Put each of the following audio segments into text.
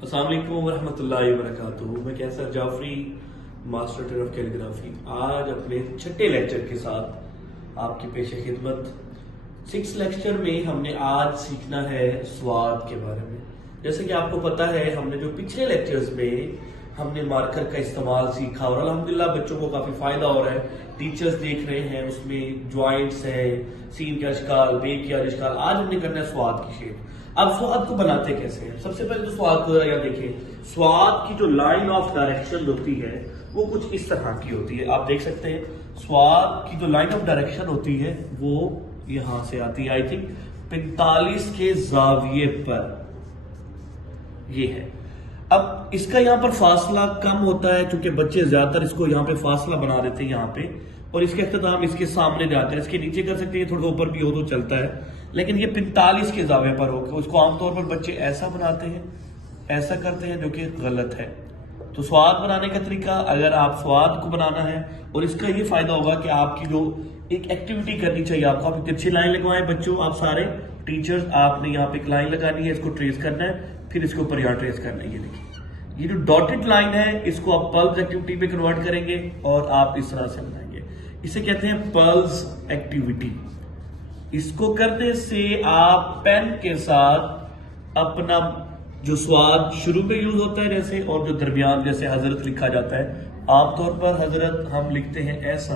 अस्सलाम वालेकुम वरहमतुल्लाहि वबरकातुहू। मैं Qaiser Jafri, master trainer of calligraphy, आज अपने छठे लेक्चर के साथ आपकी पेश खिदमत। 6 लेक्चर में हमने आज सीखना है स्वाद के बारे में। जैसे कि आपको पता है, हमने जो पिछले लेक्चर्स में हमने मार्कर का इस्तेमाल सीखा और अल्हम्दुलिल्लाह बच्चों को काफी फायदा हो रहा है। टीचर्स देख रहे हैं, उसमें ज्वाइंट्स है, सीन के अशकाल, बे के अशकाल। आज हमने करना है स्वाद की शेप। अब स्वाद को बनाते कैसे हैं? सबसे पहले तो स्वाद को जरा देखिए। स्वाद की जो लाइन ऑफ डायरेक्शन होती है वो कुछ इस तरह की होती है। आप देख सकते हैं स्वाद की जो लाइन ऑफ डायरेक्शन होती है वो यहां से आती है, आई थिंक 45 के जाविये पर ये है। अब इसका यहाँ पर फासला कम होता है क्योंकि बच्चे ज्यादातर इसको यहाँ पे फासला बना देते हैं यहाँ पे, और इसके अख्ताम इसके सामने जाते हैं। इसके नीचे कर सकते हैं, थोड़ा ऊपर भी हो तो चलता है, लेकिन ये 45 के जावे पर होकर उसको आमतौर पर बच्चे ऐसा बनाते हैं, ऐसा करते हैं, जो कि गलत है। तो स्वाद बनाने का तरीका, अगर आप स्वाद को बनाना है, और इसका ये फायदा होगा कि आपकी जो एक एक्टिविटी करनी चाहिए आपको, आप तिरछी लाइन लगवाएं बच्चों, आप सारे टीचर्स, आपने यहाँ पे एक लाइन लगानी है, इसको ट्रेस करना है, फिर इसके ऊपर यहाँ ट्रेस करना है। ये देखिए, ये जो डॉटेड लाइन है इसको आप पल्स एक्टिविटी में कन्वर्ट करेंगे और आप इस तरह से बनाएंगे। इसे कहते हैं पल्स एक्टिविटी। इसको करने से आप पेन के साथ अपना जो स्वाद शुरू में यूज होता है जैसे, और जो दरमियान जैसे हजरत लिखा जाता है, आमतौर पर हजरत हम लिखते हैं ऐसा,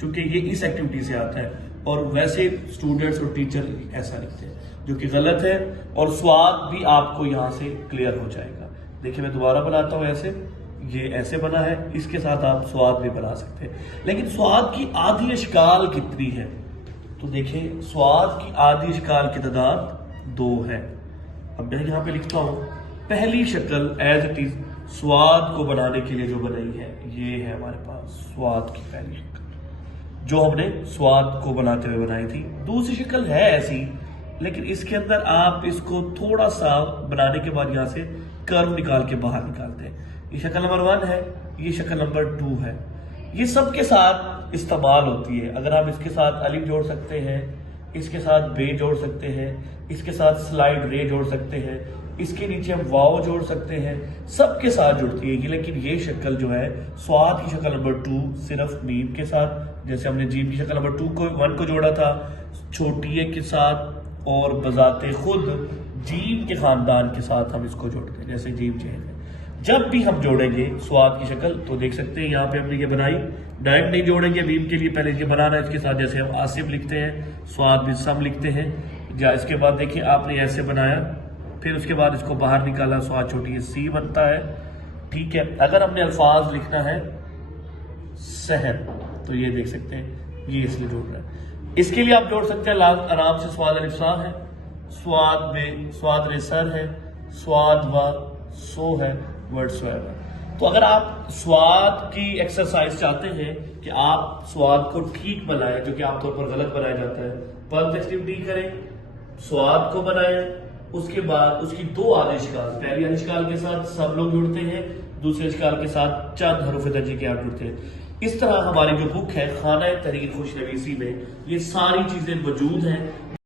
क्योंकि ये इस एक्टिविटी से आता है, और वैसे स्टूडेंट्स और टीचर ऐसा लिखते हैं, जो कि गलत है। और स्वाद भी आपको यहां से क्लियर हो जाएगा। देखिए मैं दोबारा बनाता हूं, ऐसे, ये ऐसे बना है, इसके साथ आप स्वाद भी बना सकते हैं। लेकिन स्वाद की आधी अशकाल कितनी है? तो देखिए स्वाद की आधी अशकाल की तादाद 2 है। अब मैं यहां पे लिखता हूं, पहली शक्ल एज इट इज स्वाद को बनाने के लिए जो बनाई है, ये है हमारे पास स्वाद की पहली शक्ल जो हमने स्वाद को बनाते हुए बनाई थी। दूसरी शक्ल है ऐसी, लेकिन इसके अंदर आप इसको थोड़ा सा बनाने के बाद यहां से कर्व निकाल के बाहर निकालते हैं। ये शक्ल नंबर 1 है, ये शक्ल नंबर 2 है। ये सब के साथ इस्तेमाल होती है। अगर आप इसके साथ अलिफ जोड़ सकते हैं, इसके साथ बे जोड़ सकते हैं, इसके साथ स्लाइड रे जोड़ सकते हैं, इसके नीचे हम वाव जोड़ सकते हैं, सबके साथ जुड़ती है। लेकिन ये शक्ल जो है स्वाद की शक्ल नंबर 2 सिर्फ मीम के साथ, जैसे हमने जीम की शक्ल नंबर 1 को जोड़ा था छोटी ए के साथ, और बजाते खुद जीम के खानदान के साथ हम इसको जोड़ते हैं, जैसे जीम चेहरे है। जब भी हम जोड़ेंगे स्वाद की शक्ल, तो देख सकते हैं यहाँ पे हमने ये बनाई, डायरेक्ट नहीं जोड़ेंगे मीम के लिए, पहले ये बनाना है इसके साथ, जैसे हम आसिफ लिखते हैं, स्वाद भी सम लिखते हैं। या इसके बाद देखिए आपने ऐसे बनाया, फिर उसके बाद इसको बाहर निकाला, स्वाद छोटी है सी बनता है। ठीक है, अगर हमने अल्फाज लिखना है सहर, तो ये देख सकते हैं ये इसलिए जोड़ रहा है। इसके लिए आप जोड़ सकते हैं आराम से, स्वाद अलिफ्सा है, स्वाद में स्वाद रेसर है, स्वाद व सो है, वर्ड स्वेर है। तो अगर आप स्वाद की एक्सरसाइज चाहते हैं कि आप स्वाद को ठीक बनाएं, जो कि आमतौर पर गलत बनाया जाता है, पल्स एक्टिविटी करें, स्वाद को बनाएं, उसके बाद उसकी 2 आधे अशकाल, पहली अशकाल के साथ सब लोग जुड़ते हैं, दूसरे अशकाल के साथ चंद हरूफ दर्जे के आप जुड़ते हैं। इस तरह हमारी जो बुक है खाना तहरीर खुशनवीसी में ये सारी चीजें मौजूद हैं।